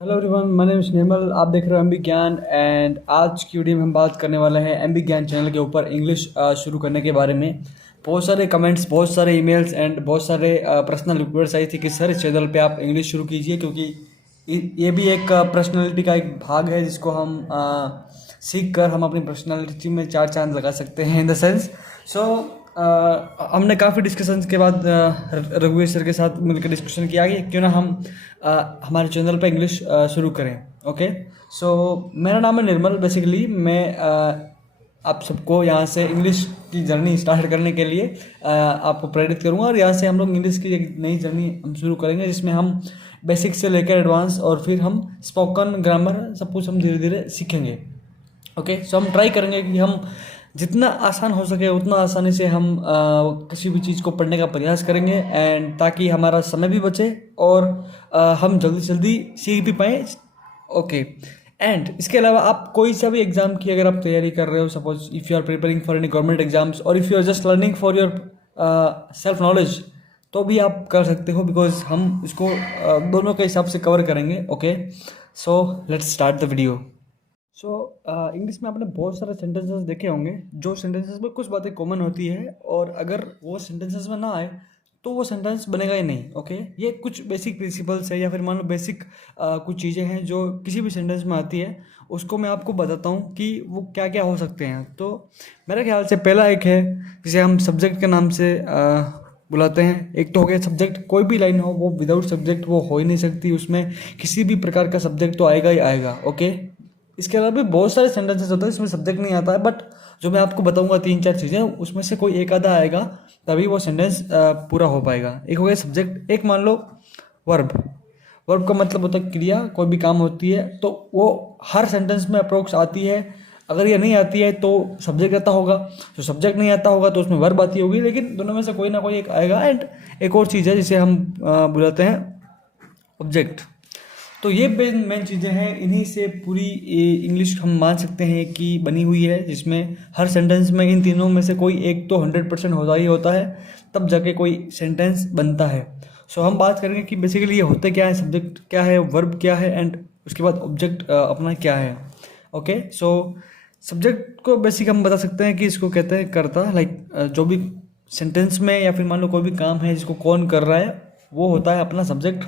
Hello everyone, my name is Nirmal. आप देख रहे हो एमबी ज्ञान। एंड आज की वीडियो में हम बात करने वाले हैं एमबी ज्ञान चैनल के ऊपर इंग्लिश शुरू करने के बारे में। बहुत सारे कमेंट्स, बहुत सारे ईमेल्स एंड बहुत सारे पर्सनल रिक्वेस्ट आई थी कि सर इस चैनल पे आप इंग्लिश शुरू कीजिए, क्योंकि ये भी एक पर्सनैलिटी का एक भाग है जिसको हम सीख कर हम अपनी पर्सनैलिटी में चार चांद लगा सकते हैं इन द सेंस। सो हमने काफ़ी डिस्कशंस के बाद रघुवीर सर के साथ मिलकर डिस्कशन किया कि क्यों ना हम हमारे चैनल पे इंग्लिश शुरू करें। ओके, सो मेरा नाम है निर्मल। बेसिकली मैं आप सबको यहाँ से इंग्लिश की जर्नी स्टार्ट करने के लिए आपको प्रेरित करूँगा, और यहाँ से हम लोग इंग्लिश की एक नई जर्नी हम शुरू करेंगे जिसमें हम बेसिक से लेकर एडवांस और फिर हम स्पोकन ग्रामर सब कुछ हम धीरे धीरे सीखेंगे। ओके, सो हम ट्राई करेंगे कि हम जितना आसान हो सके उतना आसानी से हम किसी भी चीज़ को पढ़ने का प्रयास करेंगे, एंड ताकि हमारा समय भी बचे और हम जल्दी से जल्दी सीख भी पाएँ। ओके, एंड इसके अलावा आप कोई सा भी एग्ज़ाम की अगर आप तैयारी कर रहे हो, suppose if you are preparing for any government exams और if you are just learning for your self knowledge, तो भी आप कर सकते हो, बिकॉज हम इसको दोनों के हिसाब से कवर करेंगे। Okay, so let's start the video. So English में आपने बहुत सारे सेंटेंसेस देखे होंगे जो सेंटेंसेस में कुछ बातें कॉमन होती है, और अगर वो सेंटेंसेस में ना आए तो वो सेंटेंस बनेगा ही नहीं। ओके, ये कुछ बेसिक प्रिंसिपल्स है या फिर मान लो बेसिक कुछ चीज़ें हैं जो किसी भी सेंटेंस में आती है, उसको मैं आपको बताता हूँ कि वो क्या क्या हो सकते हैं। तो मेरे ख्याल से पहला एक है जिसे हम सब्जेक्ट के नाम से बुलाते हैं। एक तो हो गया सब्जेक्ट। कोई भी लाइन हो वो विदाउट सब्जेक्ट वो हो ही नहीं सकती, उसमें किसी भी प्रकार का सब्जेक्ट तो आएगा ही आएगा। ओके, इसके अलावा भी बहुत सारे सेंटेंसेस होते हैं जिसमें सब्जेक्ट नहीं आता है, बट जो मैं आपको बताऊंगा तीन चार चीज़ें, उसमें से कोई एक आधा आएगा तभी वो सेंटेंस पूरा हो पाएगा। एक हो गया सब्जेक्ट। एक मान लो वर्ब। वर्ब का मतलब होता है क्रिया। कोई भी काम होती है तो वो हर सेंटेंस में अप्रोक्स आती है। अगर ये नहीं आती है तो सब्जेक्ट आता होगा, जो सब्जेक्ट नहीं आता होगा तो उसमें वर्ब आती होगी, लेकिन दोनों में से कोई ना कोई एक आएगा। एंड एक और चीज़ है जिसे हम बुलाते हैं ऑब्जेक्ट। तो ये मेन चीज़ें हैं, इन्हीं से पूरी इंग्लिश हम मान सकते हैं कि बनी हुई है, जिसमें हर सेंटेंस में इन तीनों में से कोई एक तो 100% होता ही होता है, तब जाके कोई सेंटेंस बनता है। सो हम बात करेंगे कि बेसिकली ये होते क्या है, सब्जेक्ट क्या है, वर्ब क्या है, एंड उसके बाद ऑब्जेक्ट अपना क्या है। ओके, सो सब्जेक्ट को बेसिक हम बता सकते हैं कि इसको कहते हैं कर्ता। लाइक जो भी सेंटेंस में या फिर मान लो कोई भी काम है जिसको कौन कर रहा है वो होता है अपना सब्जेक्ट।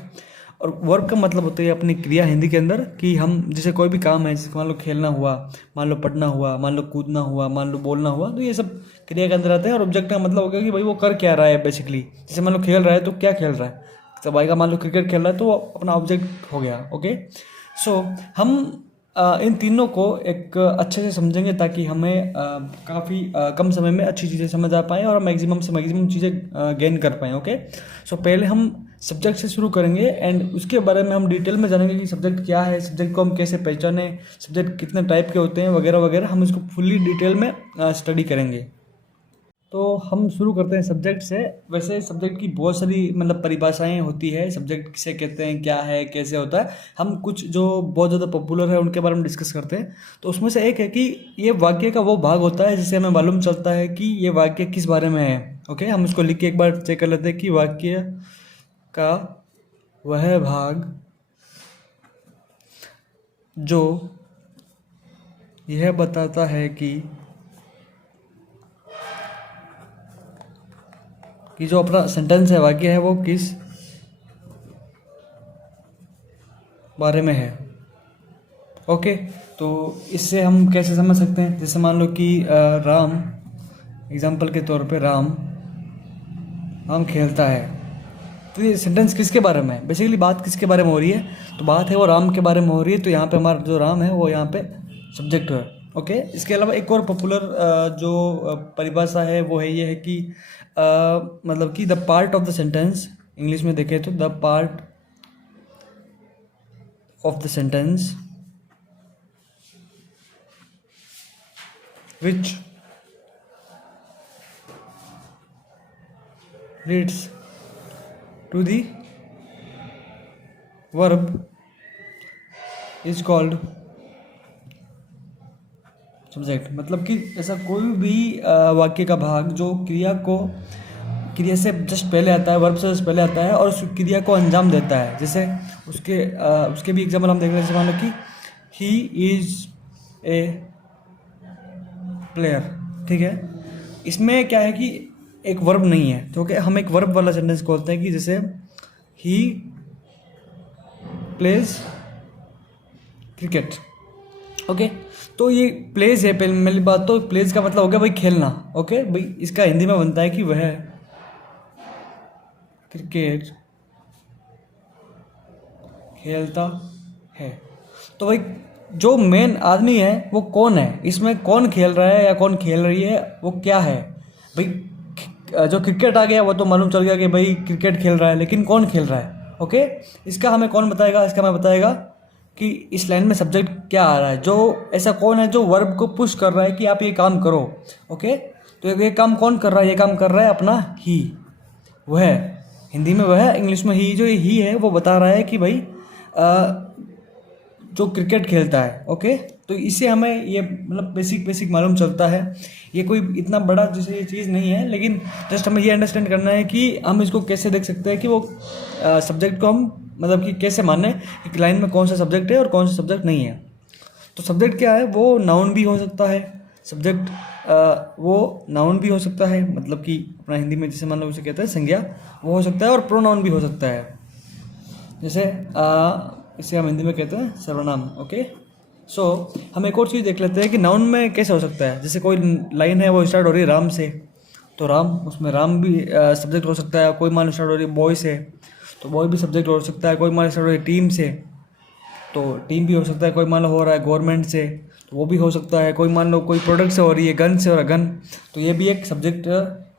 और वर्ब का मतलब होता है अपनी क्रिया हिंदी के अंदर, कि हम जैसे कोई भी काम है, जैसे मान लो खेलना हुआ, मान लो पढ़ना हुआ, मान लो कूदना हुआ, मान लो बोलना हुआ, तो ये सब क्रिया के अंदर आते हैं। और ऑब्जेक्ट का मतलब हो गया कि भाई वो कर क्या रहा है बेसिकली। जैसे मान लो खेल रहा है तो क्या खेल रहा है, तो भाई का मान लो क्रिकेट खेल रहा है तो वो अपना ऑब्जेक्ट हो गया। ओके, सो हम इन तीनों को एक अच्छे से समझेंगे ताकि हमें काफ़ी कम समय में अच्छी चीज़ें समझ आ पाएँ और मैक्सिमम से मैक्सिमम चीज़ें गेन कर पाएँ। ओके, सो पहले हम सब्जेक्ट से शुरू करेंगे एंड उसके बारे में हम डिटेल में जानेंगे कि सब्जेक्ट क्या है, सब्जेक्ट को हम कैसे पहचानें, सब्जेक्ट कितने टाइप के होते हैं वगैरह वगैरह। हम इसको फुल्ली डिटेल में स्टडी करेंगे। तो हम शुरू करते हैं सब्जेक्ट से। वैसे सब्जेक्ट की बहुत सारी मतलब परिभाषाएं होती है, सब्जेक्ट किसे कहते हैं, क्या है, कैसे होता है। हम कुछ जो बहुत ज़्यादा पॉपुलर है उनके बारे में डिस्कस करते हैं। तो उसमें से एक है कि ये वाक्य का वो भाग होता है जिससे हमें मालूम चलता है कि ये वाक्य किस बारे में है। ओके, हम उसको लिख के एक बार चेक कर लेते हैं कि वाक्य का वह भाग जो यह बताता है कि जो अपना सेंटेंस है, वाक्य है, वो किस बारे में है। ओके, तो इससे हम कैसे समझ सकते हैं, जैसे मान लो कि राम, एग्जाम्पल के तौर पे राम खेलता है, तो ये सेंटेंस किसके बारे में है, बेसिकली बात किसके बारे में हो रही है, तो बात है वो राम के बारे में हो रही है। तो यहाँ पे हमारा जो राम है वो यहाँ पे सब्जेक्ट है। ओके, इसके अलावा एक और पॉपुलर जो परिभाषा है वो है ये है कि मतलब कि the part of the sentence, English में देखें तो the part of the sentence which leads to the verb is called subject. मतलब कि ऐसा कोई भी वाक्य का भाग जो क्रिया से जस्ट पहले आता है, वर्ब से जस्ट पहले आता है और उस क्रिया को अंजाम देता है। जैसे उसके भी एग्जाम्पल हम देख रहे हैं। जैसे मान लो कि ही इज़ ए प्लेयर, ठीक है। इसमें क्या है कि एक वर्ब नहीं है, तो हम एक वर्ब वाला सेंटेंस बोलते हैं कि जैसे ही प्लेज क्रिकेट, ओके। तो ये प्लेज है, पहली बात तो प्लेज का मतलब हो गया भाई खेलना, ओके भाई। इसका हिंदी में बनता है कि वह क्रिकेट खेलता है। तो भाई जो मेन आदमी है वो कौन है, इसमें कौन खेल रहा है या कौन खेल रही है, वो क्या है भाई। जो क्रिकेट आ गया वो तो मालूम चल गया कि भाई क्रिकेट खेल रहा है, लेकिन कौन खेल रहा है, ओके। इसका हमें कौन बताएगा, इसका हमें बताएगा कि इस लाइन में सब्जेक्ट क्या आ रहा है, जो ऐसा कौन है जो वर्ब को पुश कर रहा है कि आप ये काम करो, ओके। तो ये काम कौन कर रहा है, ये काम कर रहा है अपना ही, वह, हिंदी में वह, इंग्लिश में ही। जो ये ही है वो बता रहा है कि भाई जो क्रिकेट खेलता है, ओके। तो इससे हमें ये मतलब बेसिक मालूम चलता है। ये कोई इतना बड़ा जैसे ये चीज़ नहीं है, लेकिन जस्ट हमें ये अंडरस्टैंड करना है कि हम इसको कैसे देख सकते हैं कि वो सब्जेक्ट को हम मतलब कि कैसे माने कि लाइन में कौन सा सब्जेक्ट है और कौन सा सब्जेक्ट नहीं है। तो सब्जेक्ट क्या है, वो नाउन भी हो सकता है सब्जेक्ट, वो नाउन भी हो सकता है, मतलब कि अपना हिंदी में जैसे मान लो उसे कहते हैं संज्ञा, वो हो सकता है, और प्रोनाउन भी हो सकता है। जैसे इसे हम हिंदी में कहते हैं सर्वनाम, ओके। सो हम एक और चीज़ देख लेते हैं कि नाउन में कैसे हो सकता है। जैसे कोई लाइन है वो स्टार्ट हो रही है राम से, तो राम, उसमें राम भी सब्जेक्ट हो सकता है। कोई मान लो स्टार्ट हो रही है बॉय से, तो बॉय भी सब्जेक्ट हो सकता है। कोई मान लो स्टार्ट हो रही है टीम से, तो टीम भी हो सकता है। कोई मान लो हो रहा है गवर्नमेंट से, तो वो भी हो सकता है। कोई मान लो कोई प्रोडक्ट से हो रही है, गन से हो रहा है गन, तो ये भी एक सब्जेक्ट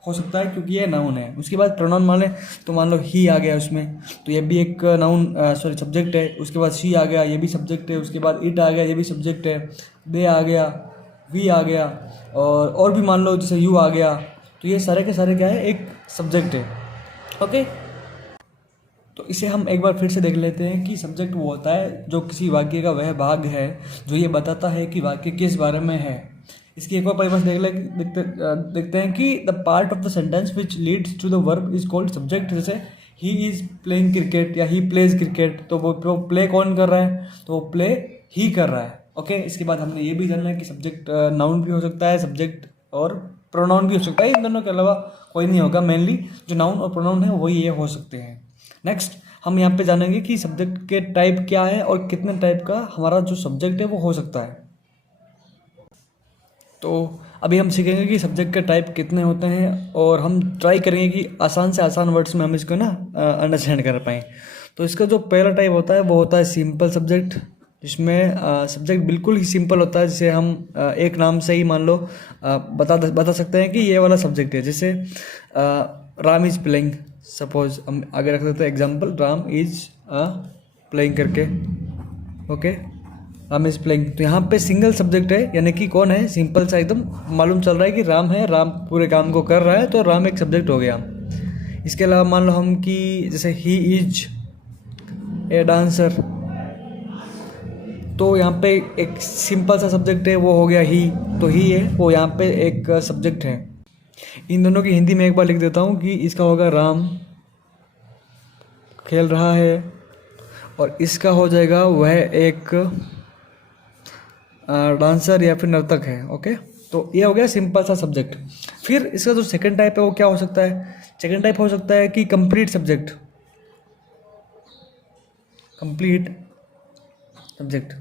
हो सकता है क्योंकि ये नाउन है। उसके बाद प्रोनाउन मान लें तो मान लो ही आ गया उसमें, तो ये भी एक नाउन सब्जेक्ट है। उसके बाद शी आ गया, ये भी सब्जेक्ट है। उसके बाद इट आ गया, ये भी सब्जेक्ट है। दे आ गया, वी आ गया, और भी मान लो जैसे यू आ गया, तो ये सारे के सारे क्या है, एक सब्जेक्ट है, ओके। तो इसे हम एक बार फिर से देख लेते हैं कि सब्जेक्ट वो होता है जो किसी वाक्य का वह भाग है जो ये बताता है कि वाक्य किस बारे में है। इसकी एक और परिभाषा देखते हैं कि the part of the sentence which leads to the verb is called subject. जैसे ही इज प्लेइंग क्रिकेट या ही प्लेज क्रिकेट, तो वो प्ले कौन कर रहा है, तो वो प्ले ही कर रहा है, ओके। इसके बाद हमने ये भी जानना है कि सब्जेक्ट नाउन भी हो सकता है, सब्जेक्ट और प्रोनाउन भी हो सकता है। इन दोनों के अलावा कोई नहीं होगा, मेनली जो नाउन और प्रोनाउन है वही ये हो सकते हैं। नेक्स्ट हम यहाँ पे जानेंगे कि सब्जेक्ट के टाइप क्या है और कितने टाइप का हमारा जो सब्जेक्ट है वो हो सकता है। तो अभी हम सीखेंगे कि सब्जेक्ट के टाइप कितने होते हैं, और हम ट्राई करेंगे कि आसान से आसान वर्ड्स में हम इसको ना अंडरस्टैंड कर पाएँ। तो इसका जो पहला टाइप होता है वो होता है सिंपल सब्जेक्ट, जिसमें सब्जेक्ट बिल्कुल ही सिंपल होता है। जिसे हम एक नाम से ही मान लो बता सकते हैं कि ये वाला सब्जेक्ट है। जैसे राम इज़ प्लेइंग, सपोज हम आगे रख देते हैं एग्जाम्पल, राम इज़ प्लेइंग करके, ओके। राम इज़ प्लेइंग, तो यहाँ पे सिंगल सब्जेक्ट है, यानी कि कौन है, सिंपल सा एकदम मालूम चल रहा है कि राम है, राम पूरे काम को कर रहा है, तो राम एक सब्जेक्ट हो गया। इसके अलावा मान लो हम कि जैसे ही इज ए डांसर, तो यहाँ पे एक सिंपल सा सब्जेक्ट है, वो हो गया ही, तो ही है वो यहाँ पे एक सब्जेक्ट है। इन दोनों की हिंदी में एक बार लिख देता हूँ कि इसका होगा राम खेल रहा है, और इसका हो जाएगा वह एक डांसर या फिर नर्तक है, ओके। तो ये हो गया सिंपल सा सब्जेक्ट। फिर इसका जो सेकंड टाइप है वो क्या हो सकता है, सेकंड टाइप हो सकता है कि कंप्लीट सब्जेक्ट, कंप्लीट सब्जेक्ट।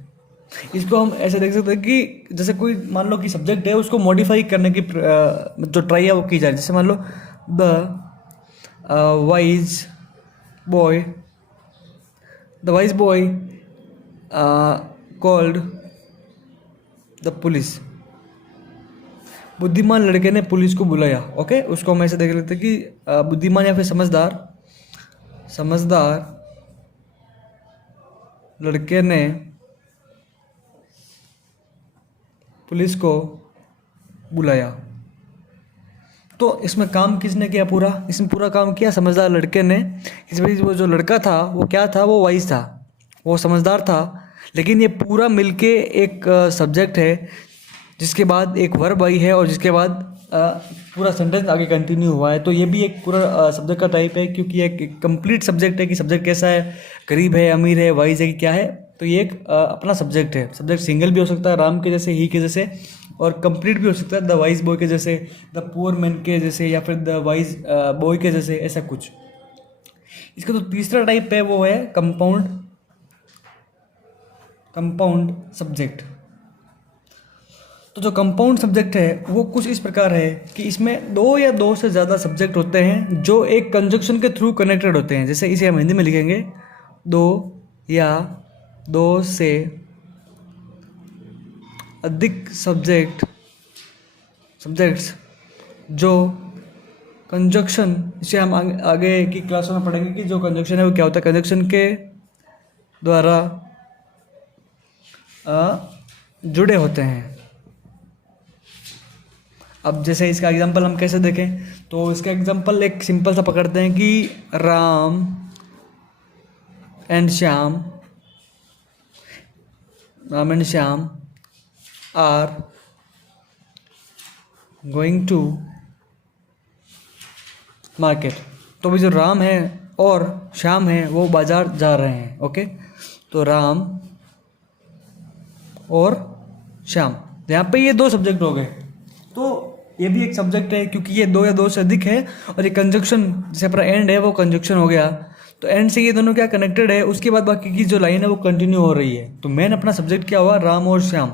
इसको हम ऐसे देख सकते हैं कि जैसे कोई मान लो कि सब्जेक्ट है, उसको मॉडिफाई करने की जो ट्राई है वो की जाए। जैसे मान लो the wise boy called the police, बुद्धिमान लड़के ने पुलिस को बुलाया, ओके। उसको हम ऐसे देख लेते हैं कि बुद्धिमान या फिर समझदार लड़के ने पुलिस को बुलाया। तो इसमें काम किसने किया, इसमें पूरा काम किया समझदार लड़के ने। इसमें वो जो लड़का था वो क्या था, वो वाइज था, वो समझदार था। लेकिन ये पूरा मिलके एक सब्जेक्ट है, जिसके बाद एक वर्ब आई है, और जिसके बाद पूरा सेंटेंस आगे कंटिन्यू हुआ है। तो ये भी एक पूरा सब्जेक्ट का टाइप है, क्योंकि ये एक कंप्लीट सब्जेक्ट है कि सब्जेक्ट कैसा है, गरीब है, अमीर है, वाइज है कि क्या है। तो ये एक अपना सब्जेक्ट है। सब्जेक्ट सिंगल भी हो सकता है, राम के जैसे, ही के जैसे, और कंप्लीट भी हो सकता है द वाइज बॉय के जैसे, द पुअर मैन के जैसे, या फिर द वाइज बॉय के जैसे, ऐसा कुछ। इसका जो तीसरा टाइप है वो है कंपाउंड सब्जेक्ट। तो जो कंपाउंड सब्जेक्ट है वो कुछ इस प्रकार है कि इसमें दो या दो से ज़्यादा सब्जेक्ट होते हैं जो एक कंजक्शन के थ्रू कनेक्टेड होते हैं। जैसे इसे हम हिंदी में लिखेंगे, दो या दो से अधिक सब्जेक्ट्स जो कंजक्शन, इसे हम आगे की क्लासों में पढ़ेंगे कि जो कंजक्शन है वो क्या होता है, कंजक्शन के द्वारा जुड़े होते हैं। अब जैसे इसका एग्जांपल हम कैसे देखें, तो इसका एग्जांपल एक सिंपल सा पकड़ते हैं कि Ram and Shyam are going to market. तो भी जो राम है और श्याम है वो बाजार जा रहे हैं। ओके, तो राम और श्याम, यहाँ पे ये दो सब्जेक्ट हो गए। तो ये भी एक सब्जेक्ट है क्योंकि ये दो या दो से अधिक है, और ये कंजक्शन जैसे अपना एंड है वो कंजक्शन हो गया, तो एंड से ये दोनों क्या कनेक्टेड है, उसके बाद बाकी की जो लाइन है वो कंटिन्यू हो रही है। तो मेन अपना सब्जेक्ट क्या हुआ, राम और श्याम।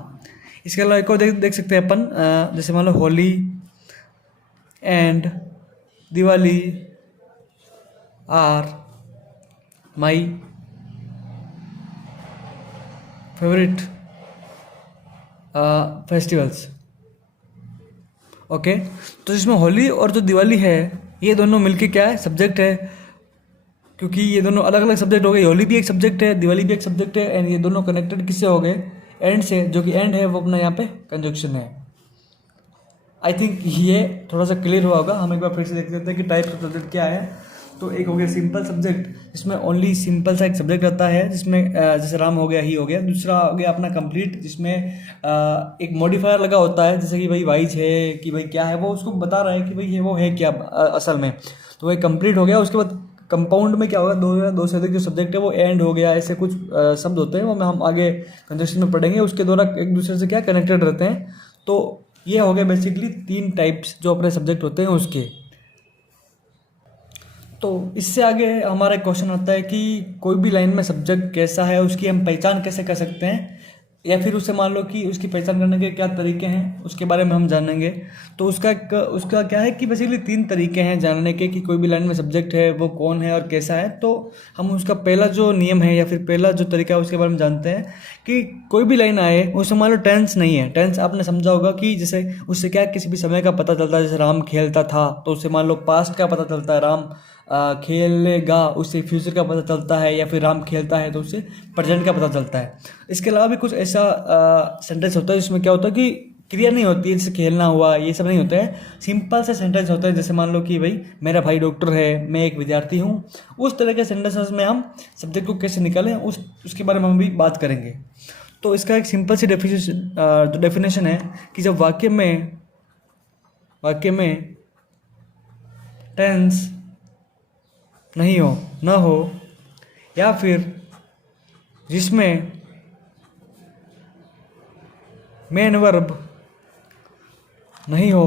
इसके अलावा एक और देख सकते हैं अपन, जैसे मान लो Holi and Diwali are my favourite festivals. Okay, तो इसमें होली और जो दिवाली है ये दोनों मिलके क्या है, सब्जेक्ट है, क्योंकि ये दोनों अलग अलग सब्जेक्ट हो गए। होली भी एक सब्जेक्ट है, दिवाली भी एक सब्जेक्ट है, एंड ये दोनों कनेक्टेड किससे हो गए, एंड से, जो कि एंड है वो अपना यहाँ पे कंजक्शन है। आई थिंक ये थोड़ा सा क्लियर हुआ होगा। हम एक बार फिर से देख लेते हैं कि टाइप ऑफ सब्जेक्ट क्या है। तो एक हो गया सिंपल सब्जेक्ट, जिसमें ओनली सिंपल सा एक सब्जेक्ट रहता है, जिसमें जैसे राम हो गया, ही हो गया। दूसरा हो गया अपना कंप्लीट, जिसमें एक मॉडिफायर लगा होता है, जैसे कि भाई वाइज है कि भाई क्या है, वो उसको बता रहा है कि भाई ये वो है क्या असल में। तो वही कंप्लीट हो गया। उसके बाद कंपाउंड में क्या होगा, दो से अधिक जो सब्जेक्ट है वो एंड हो गया, ऐसे कुछ शब्द होते हैं, वो हम आगे कंजक्शन में पढ़ेंगे। उसके द्वारा एक दूसरे से क्या कनेक्टेड रहते हैं। तो ये हो गया बेसिकली 3 टाइप्स जो अपने सब्जेक्ट होते हैं उसके। तो इससे आगे हमारा एक क्वेश्चन आता है कि कोई भी लाइन में सब्जेक्ट कैसा है उसकी हम पहचान कैसे कर सकते हैं, या फिर उससे मान लो कि उसकी पहचान करने के क्या तरीके हैं, उसके बारे में हम जानेंगे। तो उसका क्या है कि बेसिकली 3 तरीके हैं जानने के कि कोई भी लाइन में सब्जेक्ट है वो कौन है और कैसा है। तो हम उसका पहला जो नियम है या फिर पहला जो तरीका है उसके बारे में जानते हैं कि कोई भी लाइन आए उसमें मान लो टेंस नहीं है। टेंस आपने समझा होगा कि जैसे उससे क्या किसी भी समय का पता चलता है, जैसे राम खेलता था तो उससे मान लो पास्ट का पता चलता है, राम खेलेगा उससे फ्यूचर का पता चलता है, या फिर राम खेलता है तो उससे प्रेजेंट का पता चलता है। इसके अलावा भी कुछ ऐसा सेंटेंस होता है जिसमें क्या होता है कि क्रिया नहीं होती है, जैसे खेलना हुआ, ये सब नहीं होता है, सिंपल से सेंटेंस होता है। जैसे मान लो कि भाई मेरा भाई डॉक्टर है, मैं एक विद्यार्थी हूँ। उस तरह के सेंटेंसेस में हम सब्जेक्ट को कैसे निकालें उसके बारे में हम भी बात करेंगे। तो इसका एक सिंपल सी डेफिनेशन है कि जब वाक्य में टेंस नहीं हो, न हो, या फिर जिसमें मेन वर्ब नहीं हो।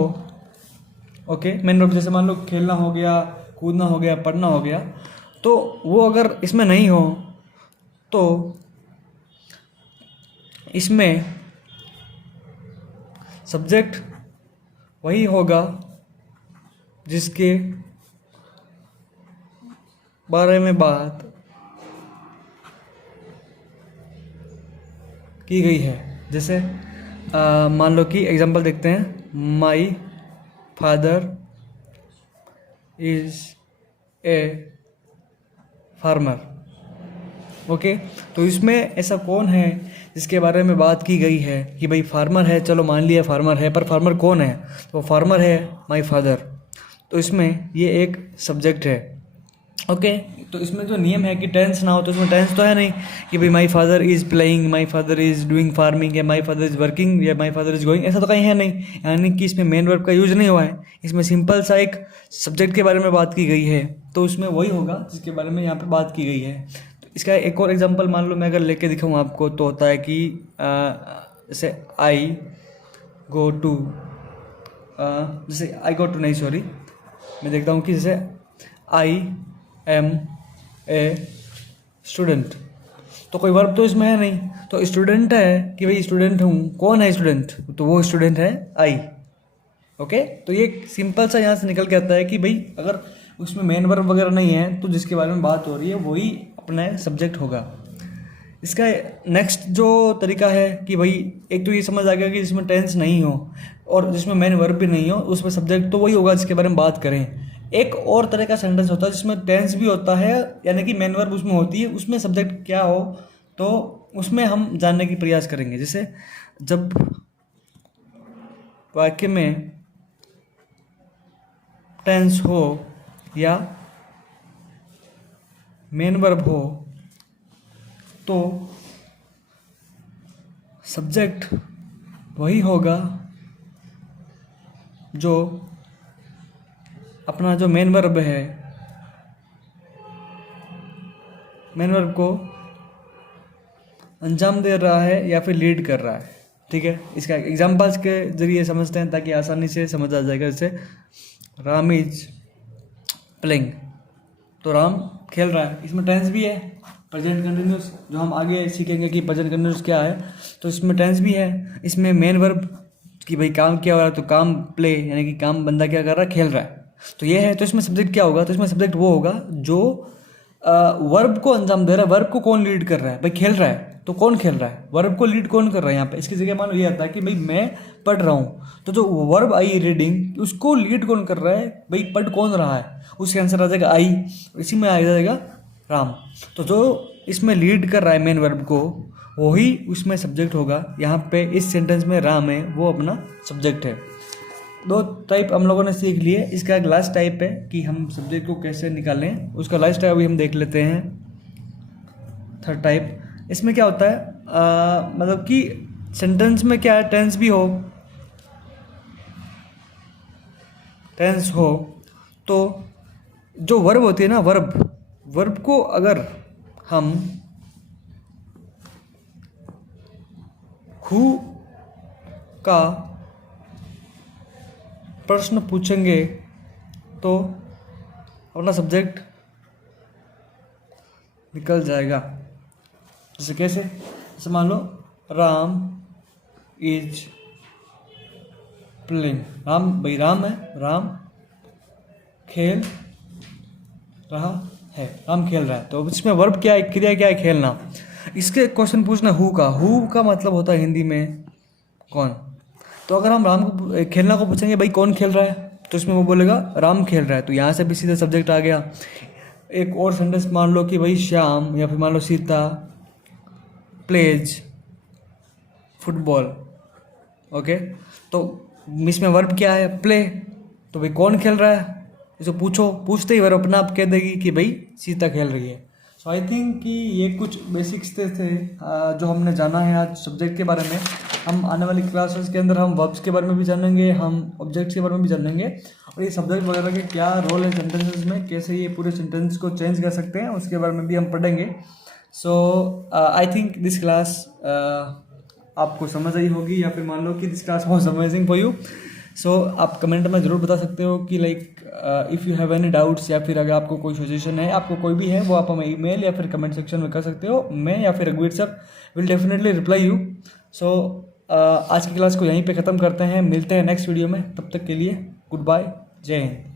ओके, मेन वर्ब जैसे मान लो खेलना हो गया, कूदना हो गया, पढ़ना हो गया, तो वो अगर इसमें नहीं हो तो इसमें सब्जेक्ट वही होगा जिसके बारे में बात की गई है। जैसे मान लो कि एग्जांपल देखते हैं, my father is a farmer. Okay, तो इसमें ऐसा कौन है जिसके बारे में बात की गई है कि भाई फार्मर है, चलो मान लिया फार्मर है, पर फार्मर कौन है, तो फार्मर है माई फादर। तो इसमें ये एक सब्जेक्ट है। ओके, तो इसमें जो नियम है कि टेंस ना हो, तो इसमें टेंस तो है नहीं कि भाई my father is playing, my father is doing farming, या माई फादर इज़ वर्किंग, या माई फादर इज़ गोइंग, ऐसा तो कहीं है नहीं। यानी कि इसमें मेन वर्ब का यूज नहीं हुआ है, इसमें सिंपल सा एक सब्जेक्ट के बारे में बात की गई है, तो उसमें वही होगा जिसके बारे में यहाँ पर बात की गई है। तो इसका एक और एग्जाम्पल मान लो मैं अगर लेके दिखाऊँ आपको, तो होता है कि जैसे आई गो टू, जैसे आई गो टू नहीं सॉरी, मैं देखता हूँ कि जैसे आई एम ए स्टूडेंट, तो कोई वर्ब तो इसमें है नहीं, तो स्टूडेंट है कि भाई स्टूडेंट हूँ, कौन है स्टूडेंट, तो वो स्टूडेंट है आई। ओके, तो ये सिंपल सा यहाँ से निकल के आता है कि भाई अगर उसमें मेन वर्ब वगैरह नहीं है तो जिसके बारे में बात हो रही है वही अपना सब्जेक्ट होगा। इसका नेक्स्ट जो तरीका है कि भाई एक तो ये समझ आ गया कि जिसमें टेंस नहीं हो और जिसमें मेन वर्ब भी नहीं हो, उसमें सब्जेक्ट तो वही होगा जिसके बारे में बात करें। एक और तरह का सेंटेंस होता है जिसमें टेंस भी होता है, यानी कि मेन वर्ब उसमें होती है, उसमें सब्जेक्ट क्या हो तो उसमें हम जानने की प्रयास करेंगे। जैसे जब वाक्य में टेंस हो या मेन वर्ब हो तो सब्जेक्ट वही होगा जो अपना जो मेन वर्ब है, मेन वर्ब को अंजाम दे रहा है या फिर लीड कर रहा है। ठीक है, इसका एग्जाम्पल्स के जरिए समझते हैं ताकि आसानी से समझ आ जाएगा। जैसे राम इज प्लेइंग, तो राम खेल रहा है, इसमें टेंस भी है प्रेजेंट कंटिन्यूस, जो हम आगे सीखेंगे कि प्रेजेंट कंटिन्यूस क्या है, तो इसमें टेंस भी है। इसमें मेन वर्ब कि भाई काम क्या हो रहा है, तो काम प्ले, यानी कि काम बंदा क्या कर रहा है, खेल रहा है, तो ये है। तो इसमें सब्जेक्ट क्या होगा, तो इसमें सब्जेक्ट वो होगा जो वर्ब को अंजाम दे रहा है। वर्ब को कौन लीड कर रहा है, भाई खेल रहा है, तो कौन खेल रहा है, वर्ब को लीड कौन कर रहा है यहाँ पे। इसकी जगह मान लो ये आता है कि भाई मैं पढ़ रहा हूँ, तो जो वर्ब आई रीडिंग, उसको लीड कौन कर रहा है, भाई पढ़ कौन रहा है, उसके आंसर आ जाएगा आई, इसी में आ जाएगा राम। तो जो इसमें लीड कर रहा है मेन वर्ब को, वही उसमें सब्जेक्ट होगा। यहाँ पे इस सेंटेंस में राम है, वो अपना सब्जेक्ट है। दो टाइप हम लोगों ने सीख लिए। इसका एक लास्ट टाइप है कि हम सब्जेक्ट को कैसे निकालें, उसका लास्ट टाइप अभी हम देख लेते हैं। थर्ड टाइप, इसमें क्या होता है, मतलब कि सेंटेंस में क्या है, टेंस भी हो, टेंस हो तो जो वर्ब होती है ना, वर्ब को अगर हम हु का प्रश्न पूछेंगे तो अपना सब्जेक्ट निकल जाएगा। जैसे कैसे, जैसे मान लो राम इज प्लेइंग, राम भाई राम है, राम खेल रहा है, राम खेल रहा है, तो इसमें वर्ब क्या है, क्रिया क्या है, खेलना। इसके क्वेश्चन पूछना हु का मतलब होता है हिंदी में कौन। तो अगर हम राम को खेलना को पूछेंगे भाई कौन खेल रहा है, तो इसमें वो बोलेगा राम खेल रहा है, तो यहाँ से भी सीधा सब्जेक्ट आ गया। एक और सेंटेंस मान लो कि भाई श्याम या फिर मान लो सीता प्लेज फुटबॉल। ओके, तो इसमें वर्ब क्या है, प्ले, तो भाई कौन खेल रहा है, इसको पूछते ही वर्ब अपना आप कह देगी कि भाई सीता खेल रही है। सो आई थिंक कि ये कुछ बेसिक्स थे जो हमने जाना है आज सब्जेक्ट के बारे में। हम आने वाली क्लासेस के अंदर हम वर्ब्स के बारे में भी जानेंगे, हम ऑब्जेक्ट्स के बारे में भी जानेंगे, और ये सब्जेक्ट वगैरह के क्या रोल है सेंटेंसेस में, कैसे ये पूरे सेंटेंस को चेंज कर सकते हैं, उसके बारे में भी हम पढ़ेंगे। So I think this class आपको समझ आई होगी, या फिर मान लो कि this class was amazing for you. So आप कमेंट में ज़रूर बता सकते हो कि like if you have any doubts, या फिर अगर आपको कोई सजेशन है, आपको कोई भी है, वो आप हमें ईमेल या फिर कमेंट सेक्शन में कर सकते हो। मैं या फिर रघुवीर sir will definitely reply you. So आज की क्लास को यहीं पे ख़त्म करते हैं, मिलते हैं नेक्स्ट वीडियो में, तब तक के लिए गुड बाय, जय हिंद।